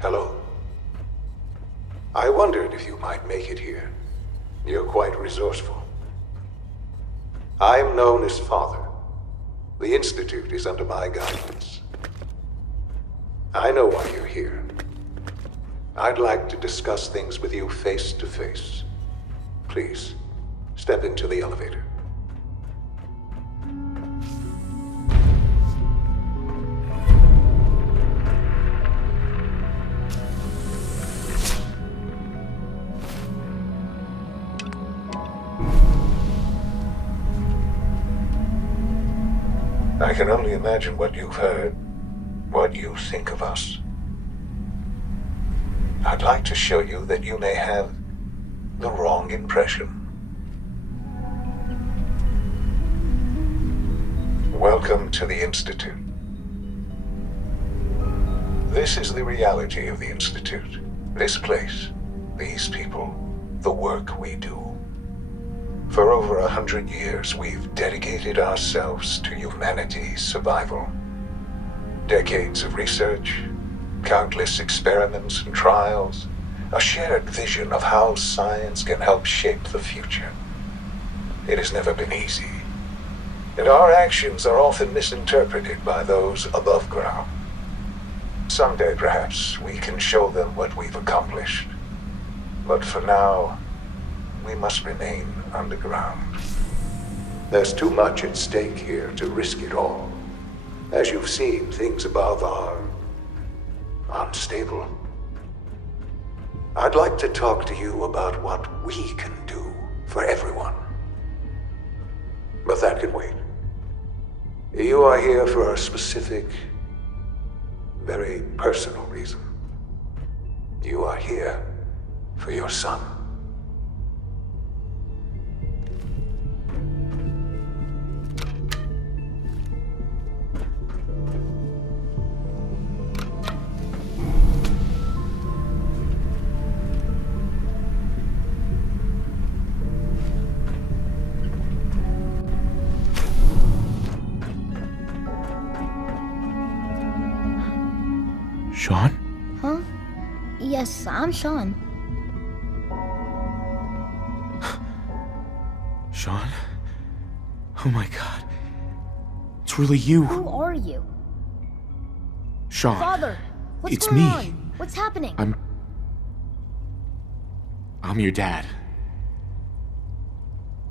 Hello. I wondered if you might make it here. You're quite resourceful. I'm known as Father. The Institute is under my guidance. I know why you're here. I'd like to discuss things with you face to face. Please, step into the elevator. I can only imagine what you've heard, what you think of us. I'd like to show you that you may have the wrong impression. Welcome to the Institute. This is the reality of the Institute. This place, these people, the work we do. For over 100 years, we've dedicated ourselves to humanity's survival. Decades of research, countless experiments and trials, a shared vision of how science can help shape the future. It has never been easy, and our actions are often misinterpreted by those above ground. Someday, perhaps, we can show them what we've accomplished. But for now, we must remain underground. There's too much at stake here to risk it all. As you've seen, things above are unstable. I'd like to talk to you about what we can do for everyone. But that can wait. You are here for a specific, very personal reason. You are here for your son. Sean? Huh? Yes, I'm Sean. Sean? Oh my god. It's really you. Who are you? Sean. Father, what's It's going me. on? What's happening? I'm your dad.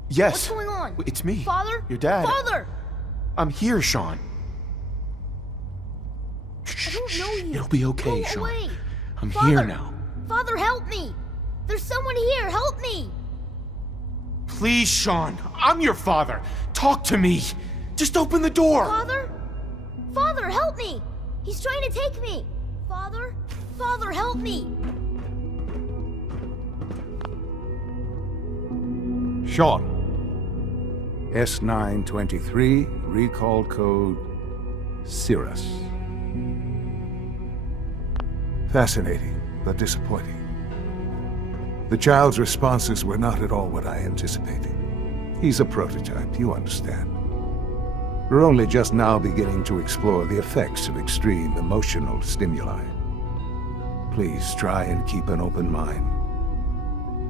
Yes. What's going on? It's me. Father? Your dad. Father! I'm here, Sean. I don't know you. It'll be okay, Go Sean. away. I'm Father. here now. Father, help me! There's someone here, help me! Please, Sean. I'm your father. Talk to me. Just open the door. Father? Father, help me! He's trying to take me! Father? Father, help me! Sean. S923, recall code Cirrus. Fascinating, but disappointing. The child's responses were not at all what I anticipated. He's a prototype, you understand. We're only just now beginning to explore the effects of extreme emotional stimuli. Please try and keep an open mind.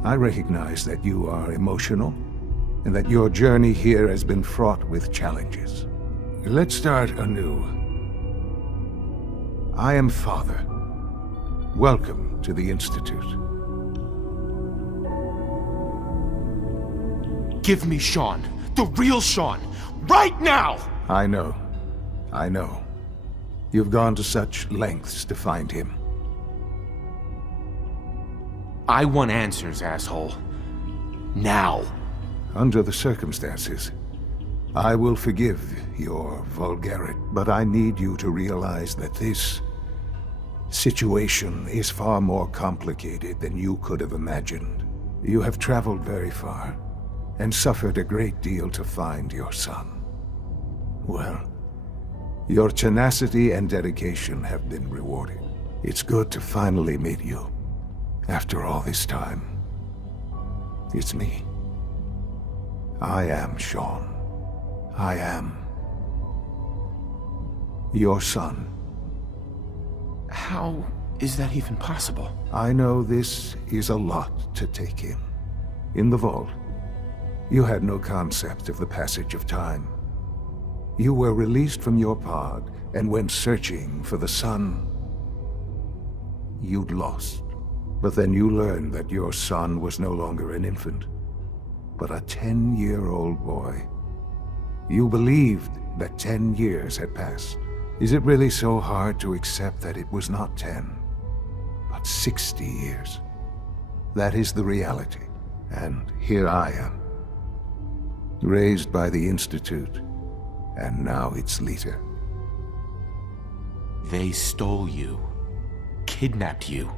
I recognize that you are emotional, and that your journey here has been fraught with challenges. Let's start anew. I am Father. Welcome to the Institute. Give me Sean. The real Sean. Right now! I know. I know. You've gone to such lengths to find him. I want answers, asshole. Now. Under the circumstances, I will forgive your vulgarity, but I need you to realize that this situation is far more complicated than you could have imagined. You have traveled very far, and suffered a great deal to find your son. Well, your tenacity and dedication have been rewarded. It's good to finally meet you, after all this time. It's me. I am Sean. I am your son. How is that even possible? I know this is a lot to take in. In the vault, you had no concept of the passage of time. You were released from your pod and went searching for the son you'd lost. But then you learned that your son was no longer an infant, but a 10-year-old boy. You believed that 10 years had passed. Is it really so hard to accept that it was not 10, but 60 years? That is the reality, and here I am, raised by the Institute, and now its leader. They stole you, kidnapped you.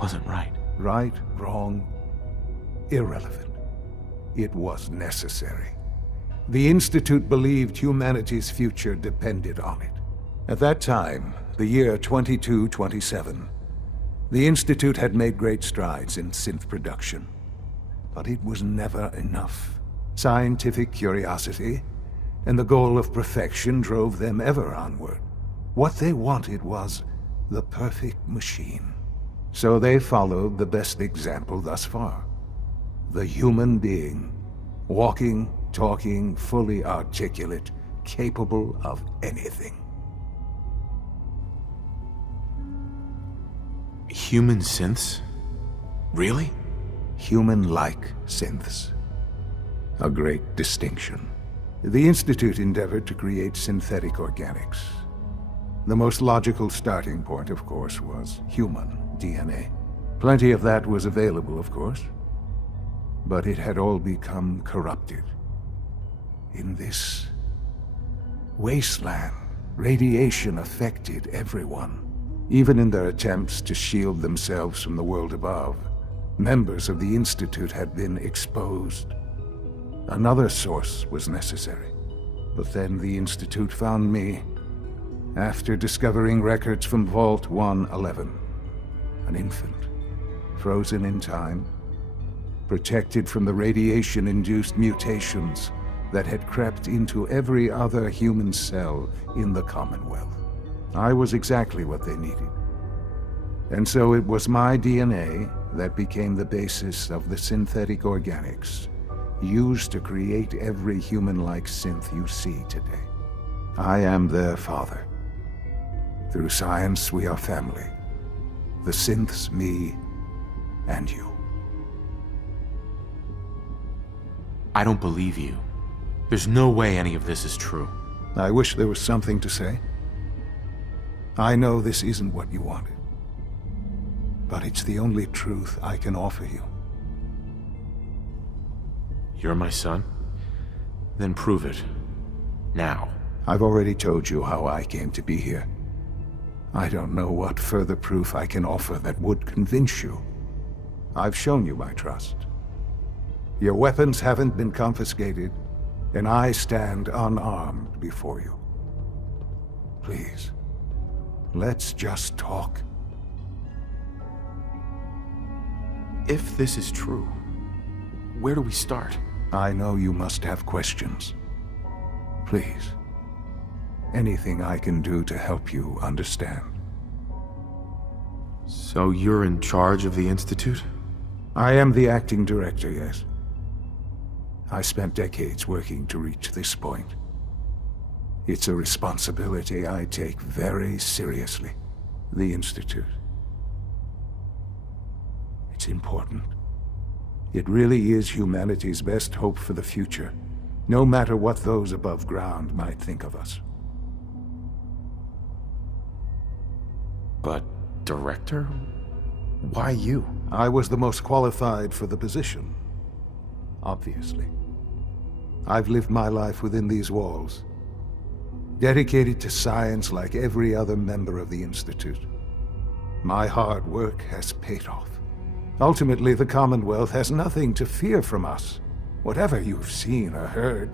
Wasn't right. Right, wrong, irrelevant. It was necessary. The Institute believed humanity's future depended on it. At that time, the year 2227, the Institute had made great strides in synth production. But it was never enough. Scientific curiosity and the goal of perfection drove them ever onward. What they wanted was the perfect machine. So they followed the best example thus far. The human being, walking, talking, fully articulate, capable of anything. Human synths? Really? Human-like synths. A great distinction. The Institute endeavored to create synthetic organics. The most logical starting point, of course, was human DNA. Plenty of that was available, of course, but it had all become corrupted. In this wasteland, radiation affected everyone. Even in their attempts to shield themselves from the world above, members of the Institute had been exposed. Another source was necessary. But then the Institute found me after discovering records from Vault 111. An infant, frozen in time, protected from the radiation-induced mutations that had crept into every other human cell in the Commonwealth. I was exactly what they needed. And so it was my DNA that became the basis of the synthetic organics used to create every human-like synth you see today. I am their father. Through science, we are family. The synths, me, and you. I don't believe you. There's no way any of this is true. I wish there was something to say. I know this isn't what you wanted, but it's the only truth I can offer you. You're my son? Then prove it. Now. I've already told you how I came to be here. I don't know what further proof I can offer that would convince you. I've shown you my trust. Your weapons haven't been confiscated, and I stand unarmed before you. Please, let's just talk. If this is true, where do we start? I know you must have questions. Please, anything I can do to help you understand. So you're in charge of the Institute? I am the acting director, yes. I spent decades working to reach this point. It's a responsibility I take very seriously. The Institute. It's important. It really is humanity's best hope for the future, no matter what those above ground might think of us. But, Director? Why you? I was the most qualified for the position. Obviously. I've lived my life within these walls, dedicated to science like every other member of the Institute. My hard work has paid off. Ultimately, the Commonwealth has nothing to fear from us. Whatever you've seen or heard,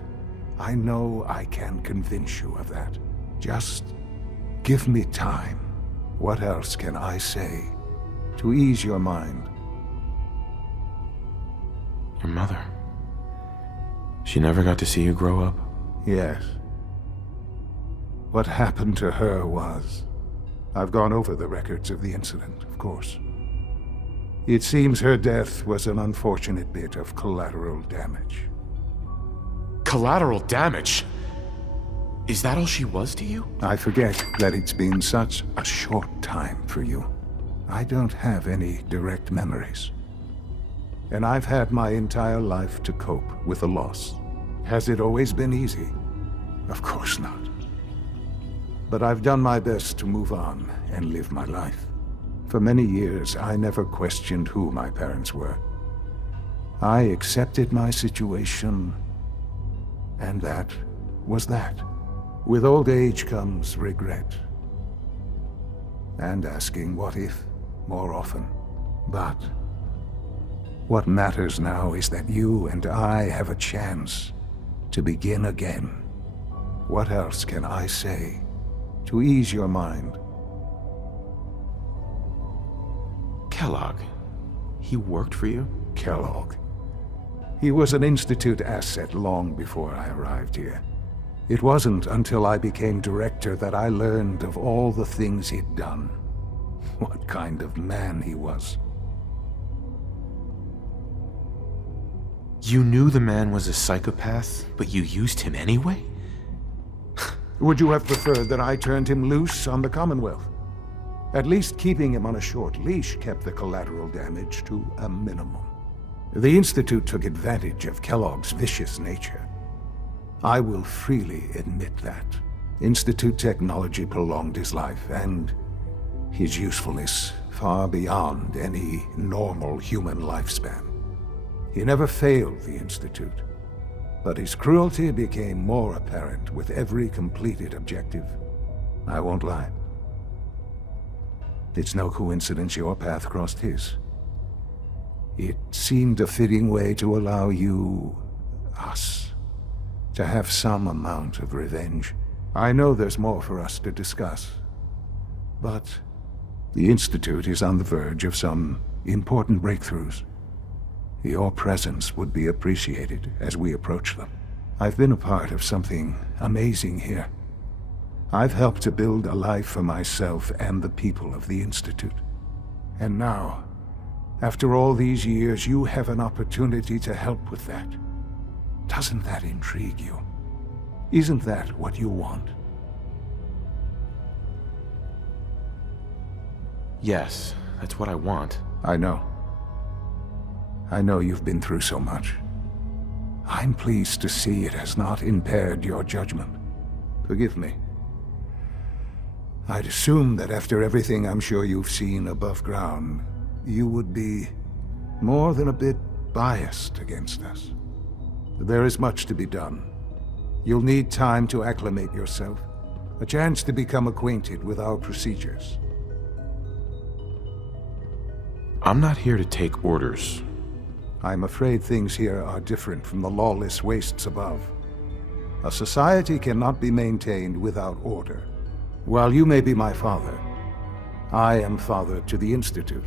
I know I can convince you of that. Just give me time. What else can I say to ease your mind? Your mother. She never got to see you grow up? Yes. What happened to her was I've gone over the records of the incident, of course. It seems her death was an unfortunate bit of collateral damage. Collateral damage? Is that all she was to you? I forget that it's been such a short time for you. I don't have any direct memories. And I've had my entire life to cope with a loss. Has it always been easy? Of course not. But I've done my best to move on and live my life. For many years, I never questioned who my parents were. I accepted my situation, and that was that. With old age comes regret. And asking what if more often. But what matters now is that you and I have a chance to begin again. What else can I say to ease your mind? Kellogg. He worked for you? Kellogg. He was an Institute asset long before I arrived here. It wasn't until I became director that I learned of all the things he'd done. What kind of man he was. You knew the man was a psychopath, but you used him anyway? Would you have preferred that I turned him loose on the Commonwealth? At least keeping him on a short leash kept the collateral damage to a minimum. The Institute took advantage of Kellogg's vicious nature. I will freely admit that. Institute technology prolonged his life, and his usefulness far beyond any normal human lifespan. He never failed the Institute, but his cruelty became more apparent with every completed objective. I won't lie. It's no coincidence your path crossed his. It seemed a fitting way to allow you, us, to have some amount of revenge. I know there's more for us to discuss, but the Institute is on the verge of some important breakthroughs. Your presence would be appreciated as we approach them. I've been a part of something amazing here. I've helped to build a life for myself and the people of the Institute. And now, after all these years, you have an opportunity to help with that. Doesn't that intrigue you? Isn't that what you want? Yes, that's what I want. I know. I know you've been through so much. I'm pleased to see it has not impaired your judgment. Forgive me. I'd assumed that after everything I'm sure you've seen above ground, you would be more than a bit biased against us. There is much to be done. You'll need time to acclimate yourself, a chance to become acquainted with our procedures. I'm not here to take orders. I'm afraid things here are different from the lawless wastes above. A society cannot be maintained without order. While you may be my father, I am father to the Institute.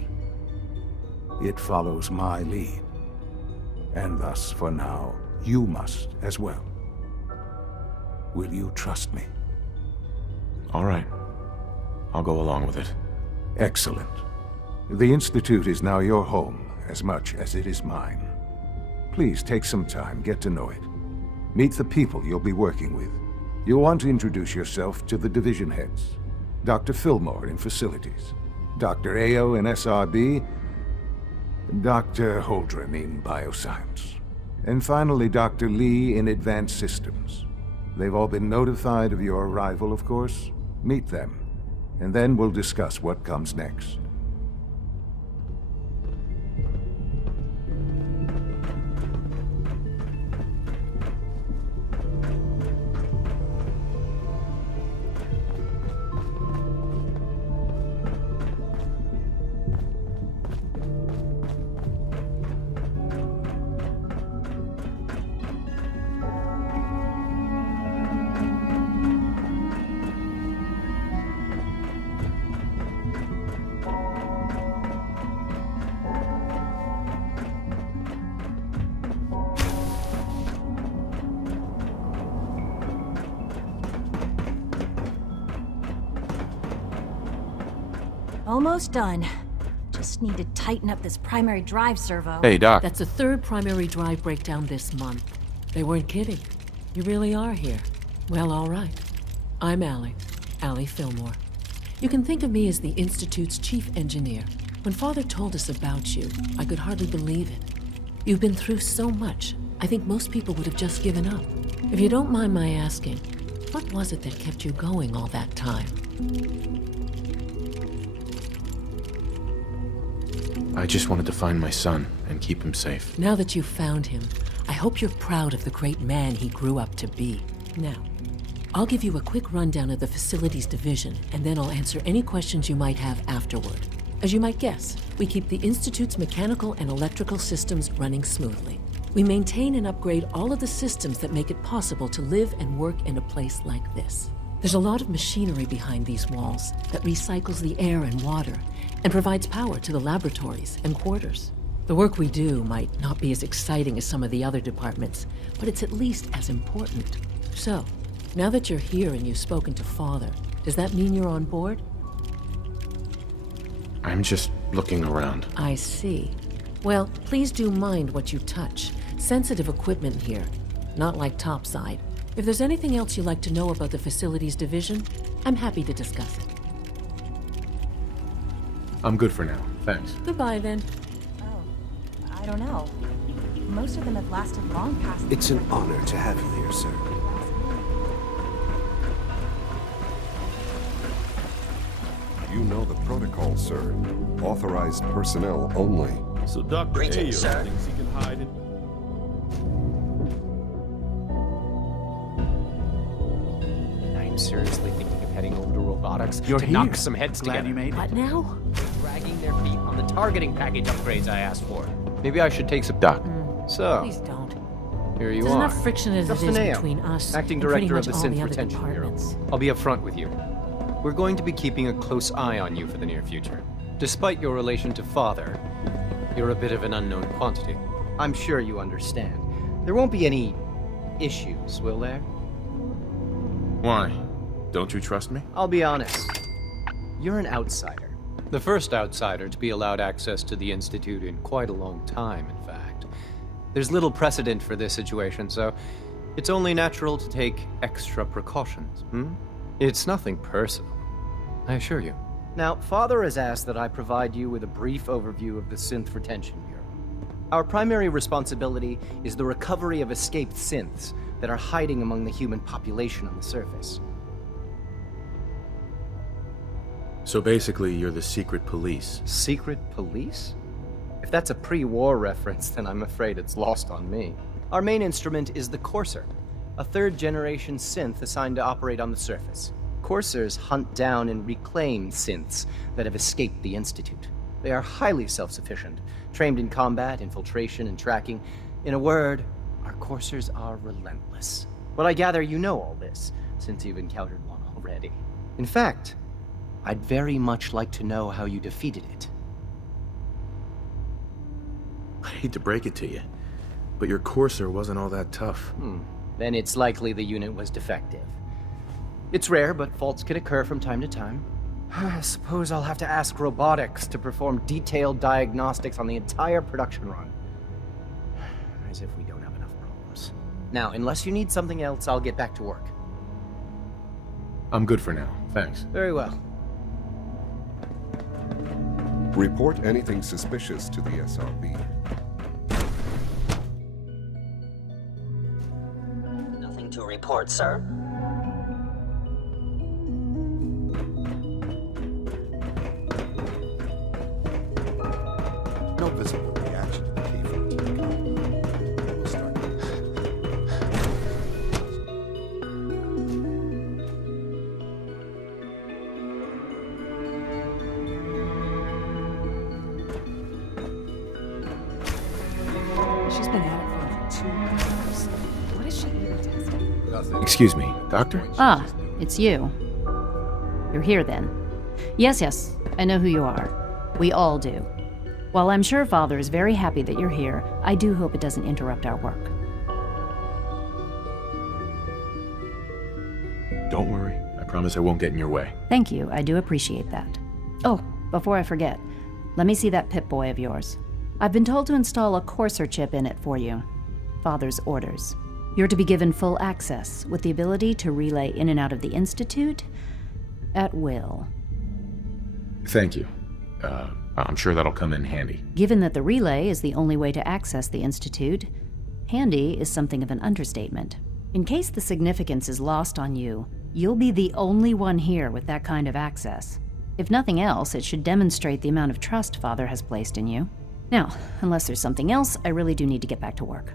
It follows my lead. And thus, for now, you must as well. Will you trust me? All right. I'll go along with it. Excellent. The Institute is now your home, as much as it is mine. Please take some time, get to know it. Meet the people you'll be working with. You'll want to introduce yourself to the division heads. Dr. Fillmore in Facilities, Dr. Ao in SRB, Dr. Holdren in Bioscience, and finally Dr. Lee in Advanced Systems. They've all been notified of your arrival, of course. Meet them, and then we'll discuss what comes next. Almost done. Just need to tighten up this primary drive servo. Hey, Doc. That's the third primary drive breakdown this month. They weren't kidding. You really are here. Well, all right. I'm Allie Fillmore. You can think of me as the Institute's chief engineer. When Father told us about you, I could hardly believe it. You've been through so much, I think most people would have just given up. If you don't mind my asking, what was it that kept you going all that time? I just wanted to find my son and keep him safe. Now that you've found him, I hope you're proud of the great man he grew up to be. Now, I'll give you a quick rundown of the facilities division, and then I'll answer any questions you might have afterward. As you might guess, we keep the Institute's mechanical and electrical systems running smoothly. We maintain and upgrade all of the systems that make it possible to live and work in a place like this. There's a lot of machinery behind these walls that recycles the air and water and provides power to the laboratories and quarters. The work we do might not be as exciting as some of the other departments, but it's at least as important. So, now that you're here and you've spoken to Father, does that mean you're on board? I'm just looking around. I see. Well, please do mind what you touch. Sensitive equipment here, not like topside. If there's anything else you'd like to know about the facilities division, I'm happy to discuss it. I'm good for now. Thanks. Goodbye, then. Oh, I don't know. Most of them have lasted long past... It's an honor to have you here, sir. You know the protocol, sir. Authorized personnel only. So Dr. Greetings, Ayo sir. thinks he can hide it. I'm seriously thinking of heading over to robotics You're to here. knock some heads Glad together. you made it. What now? Dragging their feet on the targeting package upgrades I asked for. Maybe I should take some... Doc. So, Please don't. here you There's are. enough friction as it Justin is Ayo, between us Acting and pretty Director of much the all the Synth other Retention Bureau. departments. I'll be upfront with you. We're going to be keeping a close eye on you for the near future. Despite your relation to Father, you're a bit of an unknown quantity. I'm sure you understand. There won't be any issues, will there? Why? Don't you trust me? I'll be honest. You're an outsider. The first outsider to be allowed access to the Institute in quite a long time, in fact. There's little precedent for this situation, so it's only natural to take extra precautions, It's nothing personal, I assure you. Now, Father has asked that I provide you with a brief overview of the Synth Retention Bureau. Our primary responsibility is the recovery of escaped synths that are hiding among the human population on the surface. So basically, you're the secret police. Secret police? If that's a pre-war reference, then I'm afraid it's lost on me. Our main instrument is the Courser, a third-generation synth assigned to operate on the surface. Coursers hunt down and reclaim synths that have escaped the Institute. They are highly self-sufficient, trained in combat, infiltration, and tracking. In a word, our Coursers are relentless. But I gather you know all this, since you've encountered one already. In fact, I'd very much like to know how you defeated it. I hate to break it to you, but your Courser wasn't all that tough. Then it's likely the unit was defective. It's rare, but faults can occur from time to time. I suppose I'll have to ask robotics to perform detailed diagnostics on the entire production run. As if we don't have enough problems. Now, unless you need something else, I'll get back to work. I'm good for now. Thanks. Very well. Report anything suspicious to the SRB. Nothing to report, sir. No visible reaction to the key from the We'll start. She's been at it for over 2 hours. What is she even testing? Excuse me, Doctor? Ah, it's you. You're here then. Yes, I know who you are. We all do. While I'm sure Father is very happy that you're here, I do hope it doesn't interrupt our work. Don't worry. I promise I won't get in your way. Thank you, I do appreciate that. Oh, before I forget, let me see that Pip-Boy of yours. I've been told to install a Courser chip in it for you. Father's orders. You're to be given full access, with the ability to relay in and out of the Institute at will. Thank you. I'm sure that'll come in handy. Given that the relay is the only way to access the Institute, handy is something of an understatement. In case the significance is lost on you, you'll be the only one here with that kind of access. If nothing else, it should demonstrate the amount of trust Father has placed in you. Now, unless there's something else, I really do need to get back to work.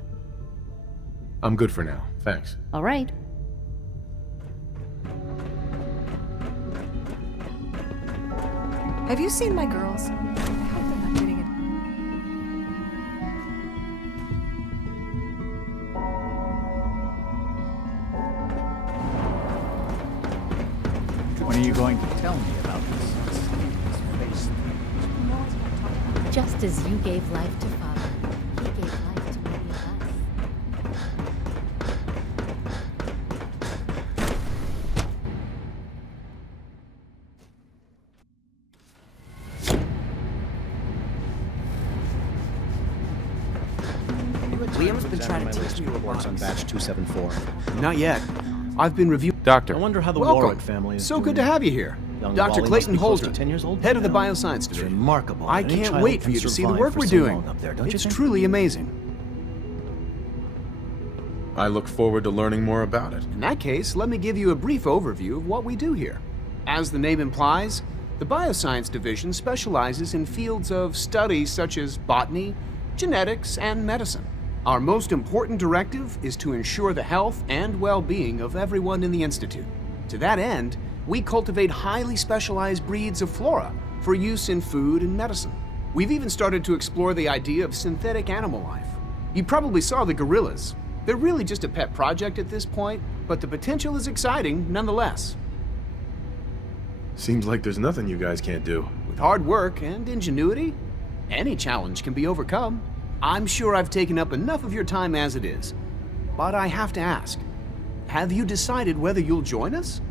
I'm good for now, thanks. All right. Have you seen my girls? I hope they're not getting it. When are you going to tell me about this face? Just as you gave life to Father, he gave life to many of us. Liam's been trying to teach me reports on batch 274. Not yet. I've been reviewing. Doctor. I wonder how the Welcome. Warwick family is So doing. good to have you here. Young Dr. Wally Clayton must be close to Holdren, 10 years old head of the now. Bioscience It's Division. remarkable. I Any can't child wait for can you to see the survive work for we're so doing. long up there, don't you It's think? truly amazing. I look forward to learning more about it. In that case, let me give you a brief overview of what we do here. As the name implies, the Bioscience Division specializes in fields of study such as botany, genetics, and medicine. Our most important directive is to ensure the health and well-being of everyone in the Institute. To that end, we cultivate highly specialized breeds of flora for use in food and medicine. We've even started to explore the idea of synthetic animal life. You probably saw the gorillas. They're really just a pet project at this point, but the potential is exciting nonetheless. Seems like there's nothing you guys can't do. With hard work and ingenuity, any challenge can be overcome. I'm sure I've taken up enough of your time as it is. But I have to ask, have you decided whether you'll join us?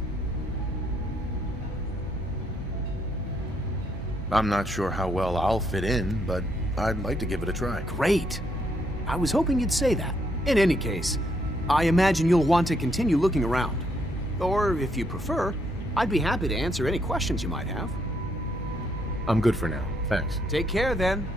I'm not sure how well I'll fit in, but I'd like to give it a try. Great. I was hoping you'd say that. In any case, I imagine you'll want to continue looking around. Or, if you prefer, I'd be happy to answer any questions you might have. I'm good for now, thanks. Take care, then.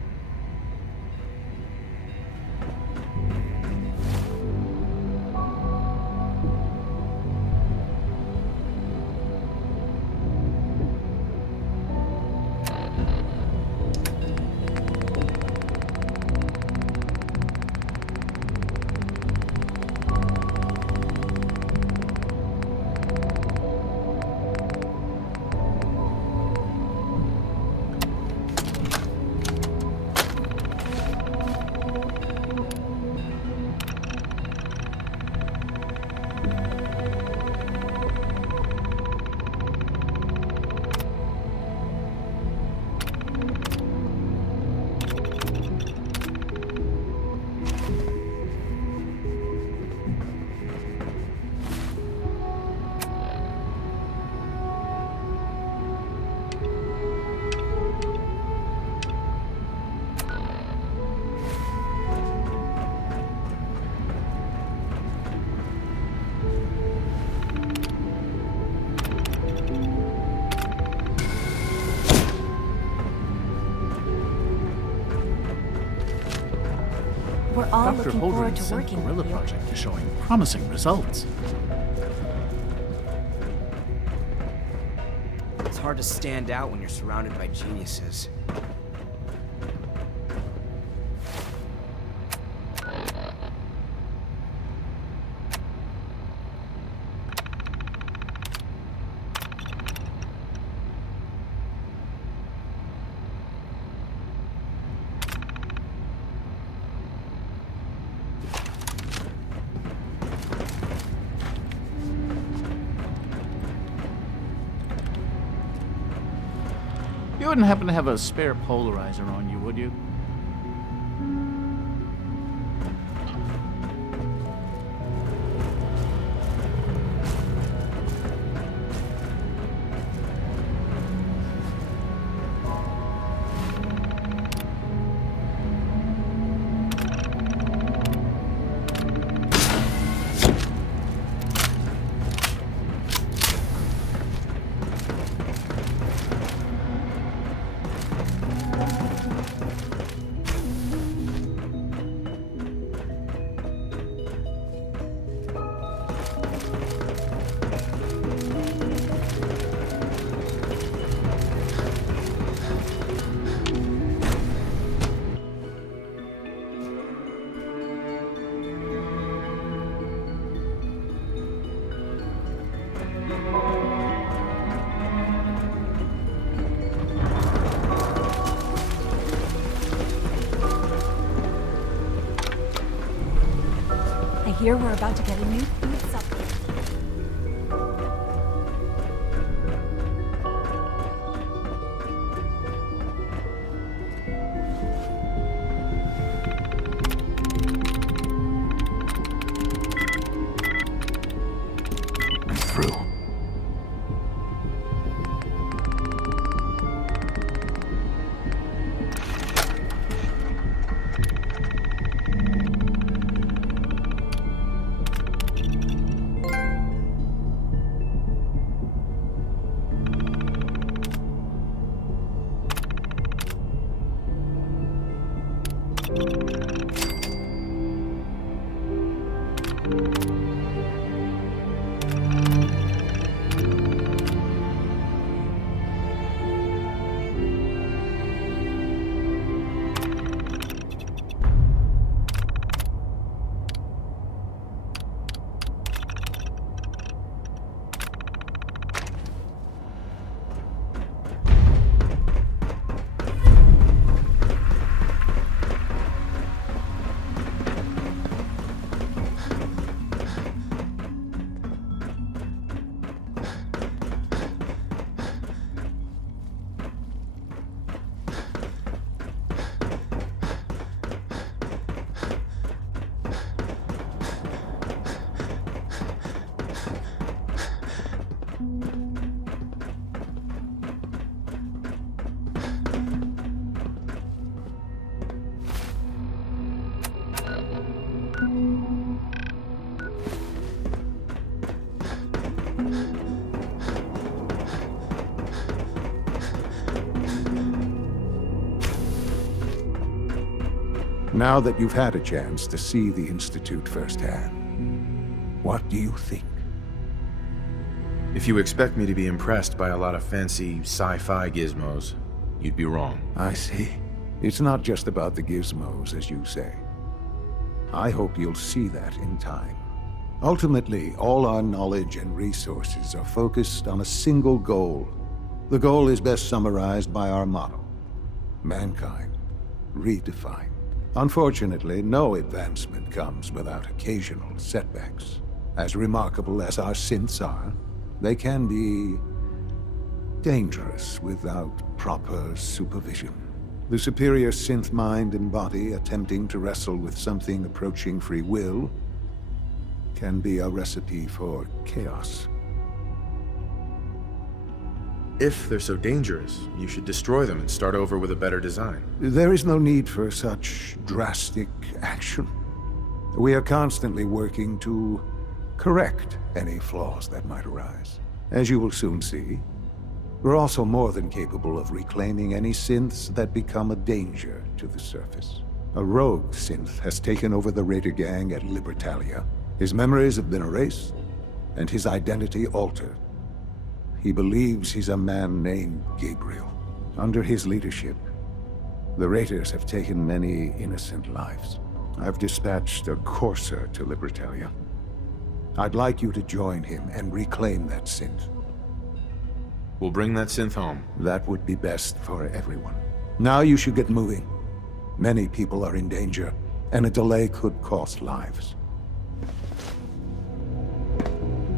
We're all Dr. looking forward Holdren's to working Gorilla with you. project is showing promising results. It's hard to stand out when you're surrounded by geniuses. You wouldn't happen to have a spare polarizer on you, would you? hear we're about to get a new food supplement? I'm through. Now that you've had a chance to see the Institute firsthand, what do you think? If you expect me to be impressed by a lot of fancy sci-fi gizmos, you'd be wrong. I see. It's not just about the gizmos, as you say. I hope you'll see that in time. Ultimately, all our knowledge and resources are focused on a single goal. The goal is best summarized by our motto: mankind redefined. Unfortunately, no advancement comes without occasional setbacks. As remarkable as our synths are, they can be dangerous without proper supervision. The superior synth mind and body attempting to wrestle with something approaching free will can be a recipe for chaos. If they're so dangerous, you should destroy them and start over with a better design. There is no need for such drastic action. We are constantly working to correct any flaws that might arise. As you will soon see, we're also more than capable of reclaiming any synths that become a danger to the surface. A rogue synth has taken over the Raider gang at Libertalia. His memories have been erased, and his identity altered. He believes he's a man named Gabriel. Under his leadership, the Raiders have taken many innocent lives. I've dispatched a courser to Libertalia. I'd like you to join him and reclaim that synth. We'll bring that synth home. That would be best for everyone. Now you should get moving. Many people are in danger, and a delay could cost lives.